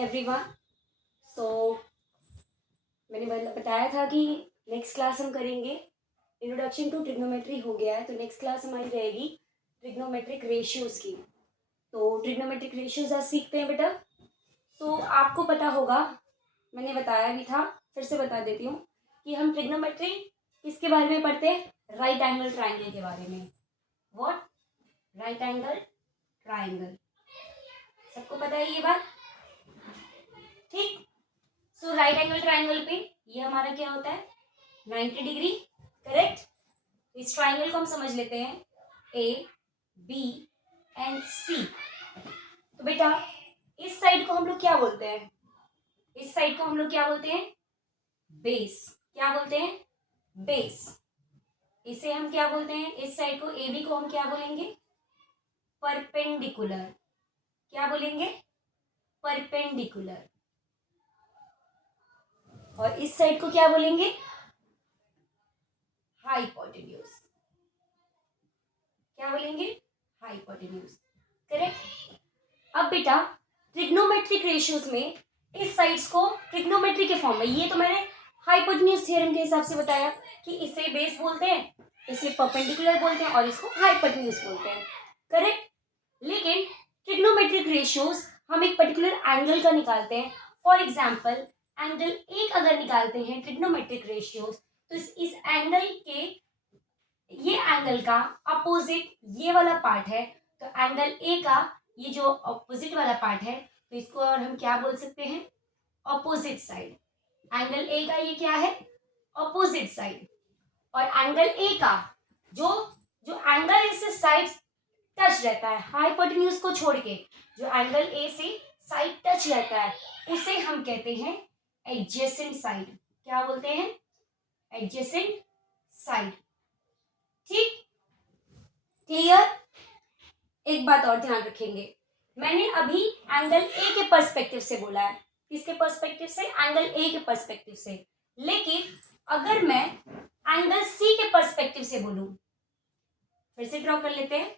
Everyone. सो मैंने बताया था कि नेक्स्ट क्लास हम करेंगे इंट्रोडक्शन टू ट्रिग्नोमेट्री। हो गया है तो नेक्स्ट क्लास हमारी रहेगी ट्रिग्नोमेट्रिक रेशियोज की। तो ट्रिग्नोमेट्रिक रेशियोज आज सीखते हैं बेटा। तो आपको पता होगा, मैंने बताया भी था, फिर से बता देती हूँ कि हम ट्रिग्नोमेट्री किसके बारे में पढ़ते हैं? राइट एंगल ट्राइंगल के बारे में। व्हाट? Right angle triangle. सबको पता है ये बात? ठीक। सो राइट एंगल ट्राइंगल पे ये हमारा क्या होता है? 90 डिग्री। करेक्ट। इस ट्राइंगल को हम समझ लेते हैं ए, बी एंड सी। तो बेटा इस साइड को हम लोग क्या बोलते हैं? इस साइड को हम लोग क्या बोलते हैं? बेस। क्या बोलते हैं? बेस। इसे हम क्या बोलते हैं? इस साइड को ए बी को हम क्या बोलेंगे? परपेंडिकुलर। क्या बोलेंगे? परपेंडिकुलर। और इस साइड को क्या बोलेंगे? हाइपोटेन्यूज। क्या बोलेंगे? हाइपोटेन्यूज। करेक्ट। अब बेटा ट्रिग्नोमेट्रिक रेशियोज में इस साइड्स को ट्रिग्नोमेट्री के फॉर्म में, ये तो मैंने हाइपोटेन्यूज थ्योरम के हिसाब से बताया कि इसे बेस बोलते हैं, इसे परपेंडिकुलर बोलते हैं और इसको हाइपोटेन्यूज बोलते हैं। करेक्ट। लेकिन ट्रिग्नोमेट्रिक रेशियोज हम एक पर्टिकुलर एंगल का निकालते हैं। फॉर एग्जाम्पल एंगल एक अगर निकालते हैं ट्रिग्नोमेट्रिक रेशियोज, तो इस एंगल के, ये एंगल का अपोजिट ये वाला पार्ट है, तो एंगल ए का ये जो अपोजिट वाला पार्ट है, तो इसको और हम क्या बोल सकते हैं? Opposite side. एंगल ए का ये क्या है? Opposite side. और एंगल ए का जो जो एंगल ए से साइड टच रहता है, हाइपोटेन्यूज को छोड़ के जो एंगल ए से साइड टच रहता है, उसे हम कहते हैं एडजेसेंट साइड। क्या बोलते हैं? Adjacent side. ठीक। क्लियर। एक बात और ध्यान रखेंगे, मैंने अभी एंगल ए के पर्सपेक्टिव से बोला है। किसके पर्सपेक्टिव से? एंगल ए के पर्सपेक्टिव से। लेकिन अगर मैं एंगल सी के पर्सपेक्टिव से बोलूं, फिर से ड्रॉ कर लेते हैं।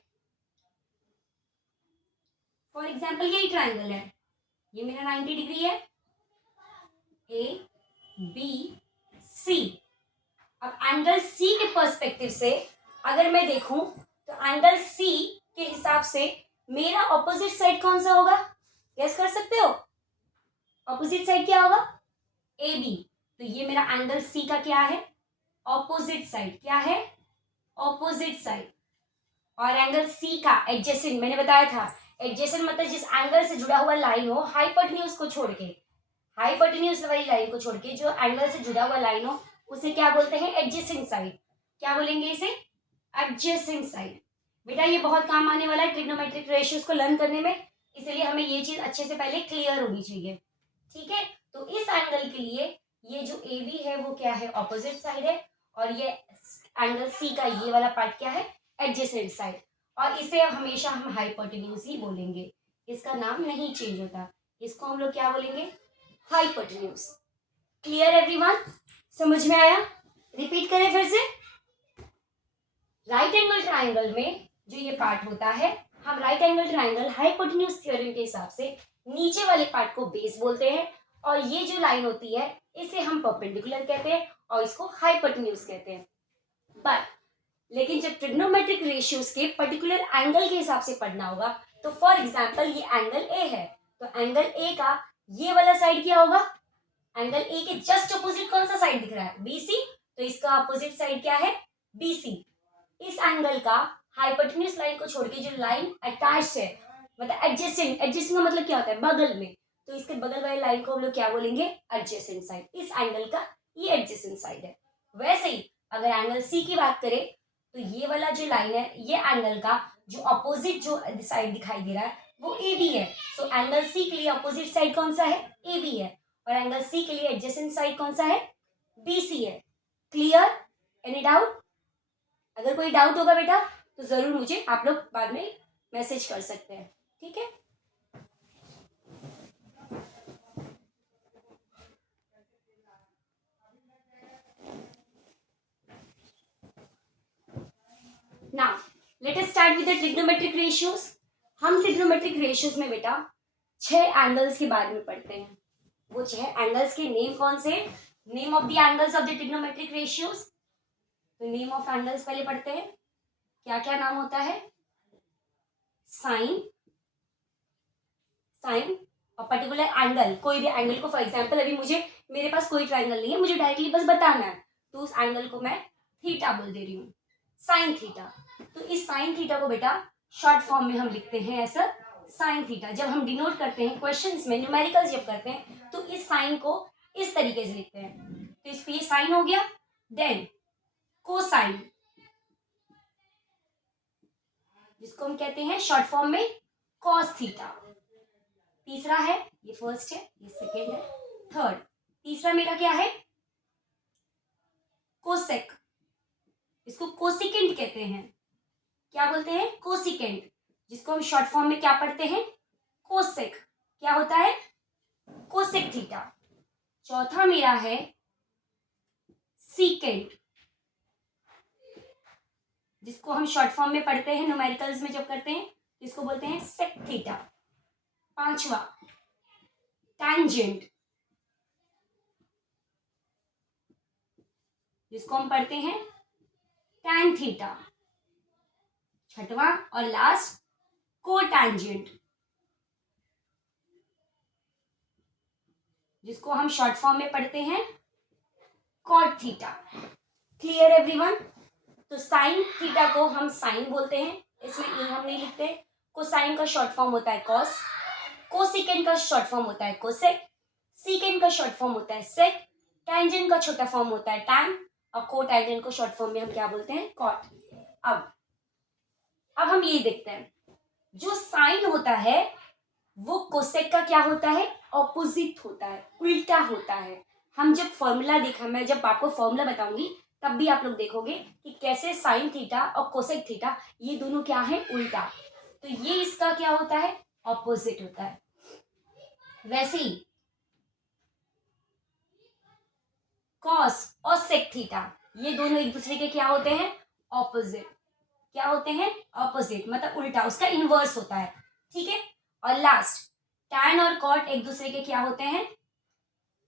फॉर एग्जाम्पल यही ट्राइंगल है, ये मेरा 90 डिग्री है, ए बी सी। अब एंगल सी के पर्सपेक्टिव से अगर मैं देखूं तो एंगल सी के हिसाब से मेरा ऑपोजिट साइड कौन सा होगा? गेस कर सकते हो? ऑपोजिट साइड क्या होगा? A B. तो ये मेरा एंगल सी का क्या है? Opposite side. क्या है? Opposite side. और एंगल सी का एडजेसेंट, मैंने बताया था एडजेसेंट मतलब जिस एंगल से जुड़ा हुआ लाइन हो, हाइपोटेन्यूज को छोड़ के, हाइपोटेन्यूज वाली लाइन को छोड़ के जो एंगल से जुड़ा हुआ लाइन हो, उसे क्या बोलते हैं? Adjacent side. क्या बोलेंगे इसे? Adjacent side. बेटा ये बहुत काम आने वाला है ट्रिग्नोमेट्रिक रेशियोज को लर्न करने में, इसलिए हमें ये चीज अच्छे से पहले क्लियर होनी चाहिए। ठीक है। तो इस एंगल के लिए ये जो ए बी है वो क्या है? ऑपोजिट साइड है। और ये एंगल सी का ये वाला पार्ट क्या है? Adjacent side. और इसे अब हमेशा हम हाइपोटेन्यूज ही बोलेंगे, इसका नाम नहीं चेंज होता। इसको हम लोग क्या बोलेंगे? हाइपोटेन्यूज। Clear everyone? समझ में आया? रिपीट करें फिर से। राइट एंगल ट्राइंगल में जो ये पार्ट होता है, हम right angle triangle hypotenuse theorem के हिसाब से नीचे वाले पार्ट को बेस बोलते हैं, और ये जो लाइन होती है इसे हम परपेंडिकुलर कहते हैं और इसको हाइपोटेन्यूज कहते हैं। बट लेकिन जब ट्रिग्नोमेट्रिक रेशियोज के पर्टिकुलर एंगल के हिसाब से पढ़ना होगा, तो फॉर एग्जांपल ये एंगल ए है, तो एंगल ए का ये वाला साइड क्या होगा? एंगल ए के जस्ट अपोजिट कौन सा साइड दिख रहा है? बीसी। तो इसका अपोजिट साइड क्या है? बीसी। इस एंगल का हाइपोटेन्यूज लाइन को छोड़ के जो लाइन अटैच्ड है, मतलब एडजेसेंट, एडजेसेंट का मतलब क्या होता है? बगल में, तो इसके बगल वाले लाइन को हम लोग क्या बोलेंगे? Adjacent side. इस एंगल का ये एडजेसेंट साइड है। वैसे ही अगर एंगल सी की बात करें, तो ये वाला जो लाइन है, ये एंगल का जो अपोजिट जो साइड दिखाई दे रहा है वो ए बी है। सो एंगल सी के लिए अपोजिट साइड कौन सा है? ए बी है। और एंगल सी के लिए एडजेसेंट साइड कौन सा है? बी सी है। क्लियर? Any doubt? अगर कोई डाउट होगा बेटा तो जरूर मुझे आप लोग बाद में मैसेज कर सकते हैं। ठीक है। Now let us start with the trigonometric ratios. हम ट्रिग्नोमेट्रिक रेशियोज में बेटा 6 एंगल्स के बारे में पढ़ते हैं। वो 6 एंगल्स के नेम कौन से? Name of the angles of the trigonometric ratios. तो नेम ऑफ एंगल्स पहले पढ़ते हैं। क्या क्या नाम होता है? साइन, साइन और पर्टिकुलर एंगल, कोई भी एंगल को, फॉर एग्जांपल अभी मुझे, मेरे पास कोई ट्रायंगल नहीं है, मुझे डायरेक्टली बस बताना है, तो उस एंगल को मैं थीटा बोल दे रही हूँ, साइन थीटा। तो इस साइन थीटा को बेटा शॉर्ट फॉर्म में हम लिखते हैं ऐसा साइन थीटा। जब हम डिनोट करते हैं क्वेश्चंस में, न्यूमेरिकल्स जब करते हैं, तो इस साइन को इस तरीके से लिखते हैं। तो इस पे ये साइन हो गया। देन कोसाइन, जिसको हम कहते हैं शॉर्ट फॉर्म में कॉस थीटा। तीसरा है, ये फर्स्ट है, ये सेकेंड है, थर्ड। तीसरा मेरा क्या है? कोसेक, इसको कोसिकेंट कहते हैं। क्या बोलते हैं? कोसिकेंट, जिसको हम शॉर्ट फॉर्म में क्या पढ़ते हैं? कोसेक। क्या होता है? Cosec theta. चौथा मेरा है सीकेंट, जिसको हम शॉर्ट फॉर्म में पढ़ते हैं न्यूमेरिकल्स में जब करते हैं, इसको बोलते हैं सेक थीटा। पांचवा टैंजेंट, जिसको हम पढ़ते हैं टैन थीटा। छठवां और लास्ट कोटैंजेंट, जिसको हम शॉर्ट फॉर्म में पढ़ते हैं कॉट थीटा। Clear everyone? तो साइन थीटा को हम साइन बोलते हैं, इसमें ई हम नहीं लिखते। कोसाइन का शॉर्ट फॉर्म होता है कॉस, कोसिकेंट का शॉर्ट फॉर्म होता है कोसेक, सीकेंट का शॉर्ट फॉर्म होता है सेक, टैंजेंट का छोटा फॉर्म होता है टैन, और कोटैंजेंट को शॉर्ट फॉर्म में हम क्या बोलते हैं? कॉट। अब हम ये देखते हैं, जो साइन होता है वो कोसेक का क्या होता है? ऑपोजिट होता है, उल्टा होता है। हम जब फॉर्मूला देखा, मैं जब आपको फॉर्मूला बताऊंगी तब भी आप लोग देखोगे कि कैसे साइन थीटा और कोसेक थीटा ये दोनों क्या है? उल्टा। तो ये इसका क्या होता है? ऑपोजिट होता है। वैसे ही कॉस और सेक थीटा ये दोनों एक दूसरे के क्या होते हैं? ऑपोजिट। क्या होते हैं? ऑपोजिट, मतलब उल्टा, उसका इनवर्स होता है। ठीक है। और लास्ट टैन और कॉट एक दूसरे के क्या होते हैं?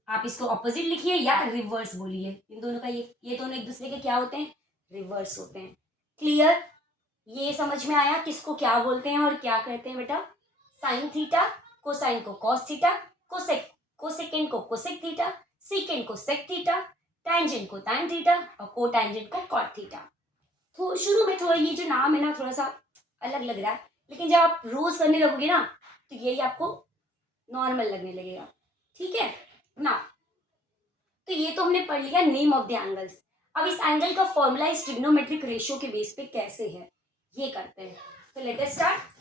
आप इसको ऑपोजिट लिखिए या रिवर्स बोलिए, इन दोनों का ये दोनों एक दूसरे के क्या होते हैं? रिवर्स होते हैं। क्लियर? ये समझ में आया किसको क्या बोलते हैं और क्या कहते हैं बेटा? साइन थीटा, कोसाइन को कॉस थीटा, कोसेक कोसेकेंट को कोसेक थीटा, सीकेंट को सेक थीटा, टैंजेंट को टैन थीटा और कोटैंजेंट को कॉट थीटा। तो शुरू में थोड़ा ये जो नाम है ना थोड़ा सा अलग लग रहा है, लेकिन जब आप रोज करने लगोगे ना तो यही आपको नॉर्मल लगने लगेगा। ठीक है ना? तो ये तो हमने पढ़ लिया नेम ऑफ द एंगल्स। अब इस एंगल का फॉर्मूला इस ट्रिग्नोमेट्रिक रेशियो के बेस पे कैसे है ये करते हैं। तो let us start.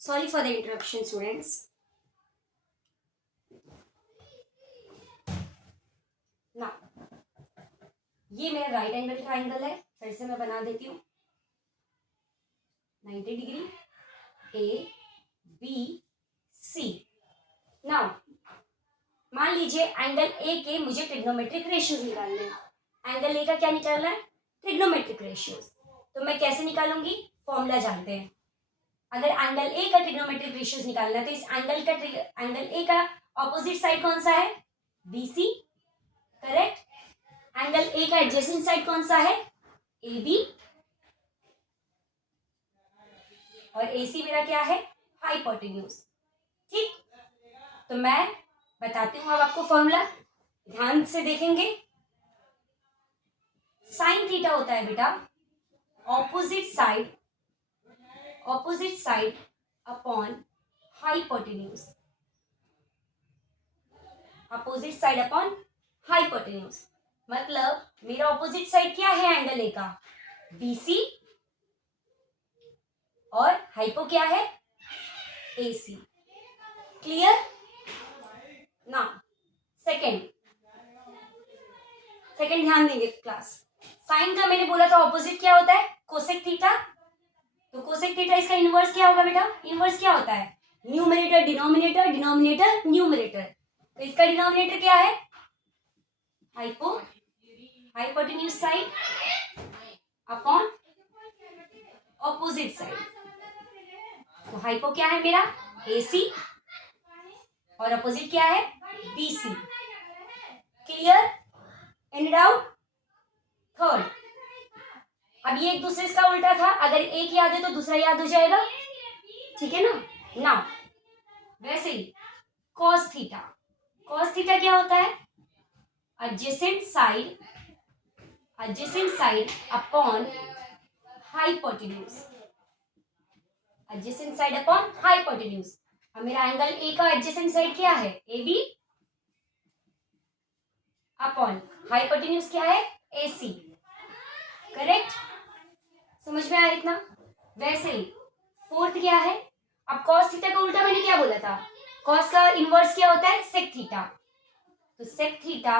Sorry for the interruption students. ना, ये मेरा राइट एंगल ट्राइंगल है, फिर से मैं बना देती हूँ। 90 degree A B C. Now मान लीजिए एंगल ए के मुझे ट्रिग्नोमेट्रिक रेशियोज निकालने हैं। एंगल ए का क्या निकालना है? Trigonometric ratios. तो मैं कैसे निकालूंगी? फॉर्मूला जानते हैं। अगर एंगल ए का ट्रिग्नोमेट्रिक रेशियोज निकालना है तो इस एंगल ए का ऑपोजिट साइड कौन सा है? बीसी। करेक्ट। एंगल ए का एडजेसेंट साइड कौन सा है? A B. और AC मेरा क्या है? हाइपोटेन्यूज। ठीक। तो मैं बताती हूँ अब आपको फॉर्मूला, ध्यान से देखेंगे। साइन थीटा होता है बेटा opposite side upon hypotenuse. Opposite side upon hypotenuse मतलब मेरा ऑपोजिट साइड क्या है एंगल ए का? BC। और हाइपो क्या है? AC। क्लियर? ना सेकेंड ध्यान देंगे क्लास। साइन का मैंने बोला था ऑपोजिट क्या होता है, कोसेक थीटा। तो कोसेक थीटा इसका इनवर्स क्या होगा बेटा, इनवर्स क्या होता है, न्यूमरेटर डिनोमिनेटर, डिनोमिनेटर न्यूमरेटर। तो इसका डिनोमिनेटर क्या है, hypotenuse side upon opposite side. तो हाइपो क्या है मेरा, AC, और अपोजिट क्या है, BC। Clear, any doubt. Third, अब ये एक दूसरे का उल्टा था, अगर एक याद है तो दूसरा याद हो जाएगा, ठीक है ना। नाउ वैसे ही cos थीटा, क्या होता है, adjacent side upon hypotenuse, adjacent side upon hypotenuse. अब मेरा एंगल ए का adjacent साइड क्या है, AB, अपॉन हाइपोटेन्यूज क्या है, AC। करेक्ट, समझ में आया इतना। वैसे ही फोर्थ क्या है, अब cos थीटा का उल्टा मैंने क्या बोला था, cos का इनवर्स क्या होता है, sec थीटा। तो sec थीटा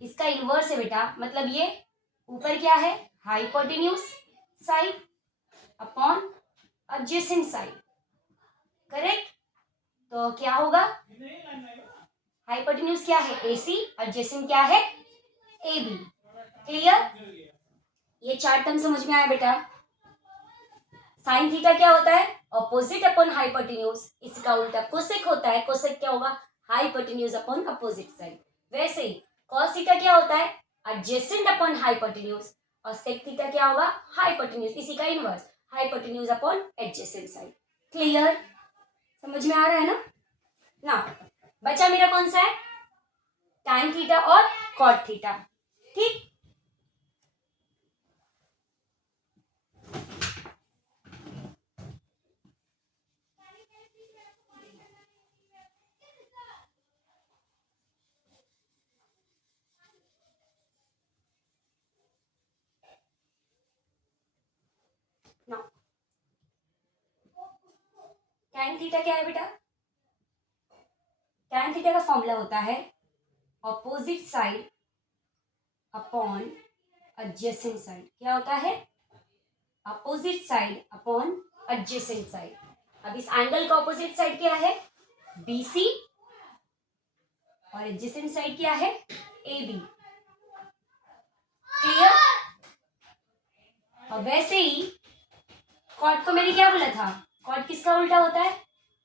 इसका इनवर्स है बेटा, मतलब ये ऊपर क्या है, hypotenuse side upon adjacent side. Correct, तो क्या होगा, हाइपोटेन्यूज क्या है, AC, एडजेसेंट क्या है, AB। क्लियर, ये चार टर्म समझ में आया बेटा। साइन थीटा क्या होता है, अपोजिट अपॉन हाइपोटेन्यूज, इसका उल्टा कोसेक होता है, कोसेक क्या होगा, हाइपोटेन्यूज अपॉन अपोजिट साइड। वैसे ही cos थीटा क्या होता है, एडजेसेंट अपॉन हाइपोटेन्यूज, और sec थीटा क्या होगा, हाइपोटेन्यूज, इसी का inverse, hypotenuse upon adjacent side. Clear, समझ में आ रहा है ना। ना बचा मेरा कौन सा है, tan थीटा और cot थीटा। ठीक, tan थीटा क्या है बेटा, tan थीटा का फॉर्मूला होता है opposite side upon adjacent side. क्या होता है, opposite side upon adjacent side. अब इस एंगल का अपोजिट साइड क्या है, BC, और एडजेसेंट साइड क्या है, AB। क्लियर, और वैसे ही कॉट को मैंने क्या बोला था, कॉट किसका उल्टा होता है,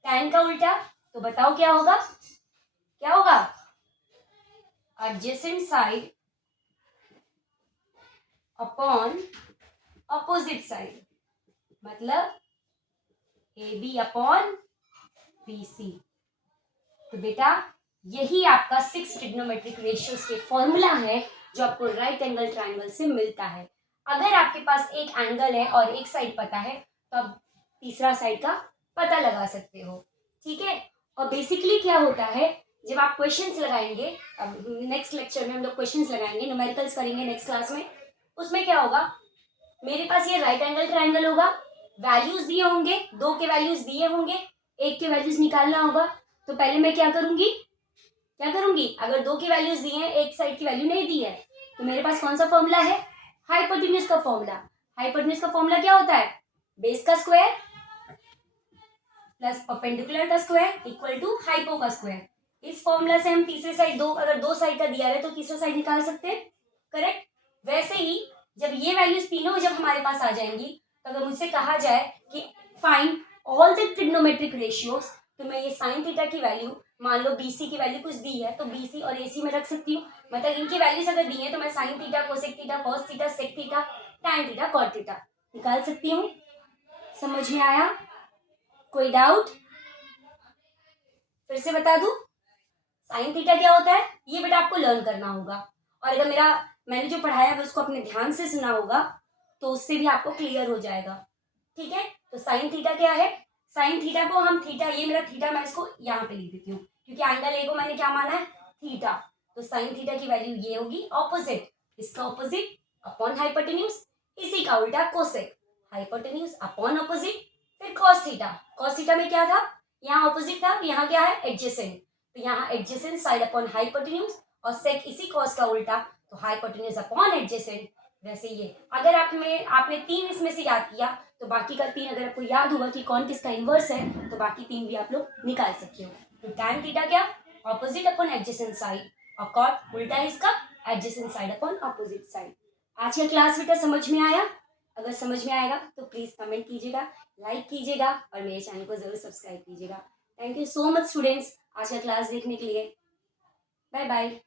tan का उल्टा। तो बताओ क्या होगा, adjacent side upon opposite side, मतलब AB अपॉन BC। तो बेटा यही आपका 6 ट्रिग्नोमेट्रिक रेशियोज के फॉर्मूला है जो आपको राइट एंगल ट्राइंगल से मिलता है। अगर आपके पास एक एंगल है और एक साइड पता है तो आप तीसरा साइड का पता लगा सकते हो, ठीक है। और बेसिकली क्या होता है, जब आप क्वेश्चंस लगाएंगे, अब नेक्स्ट लेक्चर में हम लोग क्वेश्चंस लगाएंगे, न्यूमेरिकल्स करेंगे नेक्स्ट क्लास में, उसमें क्या होगा, मेरे पास ये राइट एंगल ट्राइंगल होगा, वैल्यूज दिए होंगे, 2 के वैल्यूज दिए होंगे, 1 के वैल्यूज निकालना होगा। तो पहले मैं क्या करूंगी, अगर 2 की वैल्यूज दी हैं, एक साइड की वैल्यू नहीं दी है, तो मेरे पास कौन सा फॉर्मूला है, हाइपोटेन्यूज का फॉर्मूला। हाइपोटेन्यूज का फॉर्मूला क्या होता है, बेस का स्क्वायर प्लस परपेंडिकुलर का स्क्वायर इक्वल टू हाइपो का स्क्वायर। इस फॉर्मूला से हम तीसरे साइड अगर 2 साइड का दिया है तो तीसरा साइड निकाल सकते हैं। करेक्ट, वैसे ही जब ये वैल्यूज तीनों जब हमारे पास आ जाएंगी, तो अगर मुझसे कहा जाए कि find all the trigonometric ratios, तो मैं ये साइन थीटा की वैल्यू, मान लो BC की वैल्यू कुछ दी है तो BC और AC में रख सकती हूँ, मतलब इनकी वैल्यूज अगर दी है तो मैं sine theta, cosec theta, cos theta, sec theta, tan theta, cot theta निकाल सकती हूँ। समझ में आया, कोई डाउट, फिर से बता दूं, साइन थीटा क्या होता है ये बेटा आपको लर्न करना होगा, और अगर मैंने जो पढ़ाया है उसको अपने ध्यान से सुना होगा तो उससे भी आपको क्लियर हो जाएगा, ठीक है। तो साइन थीटा क्या है, साइन थीटा को हम थीटा, ये मेरा थीटा, मैं इसको यहाँ पे लिख देती हूँ क्योंकि एंगल ए को मैंने क्या माना है, थीटा। तो साइन थीटा की वैल्यू ये होगी ऑपोजिट, इसका ऑपोजिट अपॉन हाइपोटेन्यूज, इसी का उल्टा कोसेक, हाइपोटेन्यूज अपॉन ऑपोजिट, फिर कॉस थीटा। कॉस थीटा में क्या था, यहाँ ऑपोजिट था, यहाँ क्या है एडजेसेंट, तो यहाँ एडजेसेंट साइड अपॉन हाइपोटेन्यूज और सेक इसी कॉस का उल्टा, तो हाइपोटेन्यूज अपॉन एडजेसेंट। वैसे ये अगर आपने 3 इसमें से याद किया तो बाकी का 3 अगर आपको याद हुआ कि कौन किसका इनवर्स है तो बाकी 3 भी आप लोग निकाल सकते हो। तो tan थीटा क्या, ऑपोजिट अपॉन एडजेसेंट साइड, और कॉट उल्टा है इसका, adjacent side upon opposite side. आज का क्लास बेटा समझ में आया? अगर समझ में आएगा तो प्लीज कमेंट कीजिएगा, लाइक कीजिएगा और मेरे चैनल को जरूर सब्सक्राइब कीजिएगा। Thank you so much students आज का क्लास देखने के लिए। Bye bye.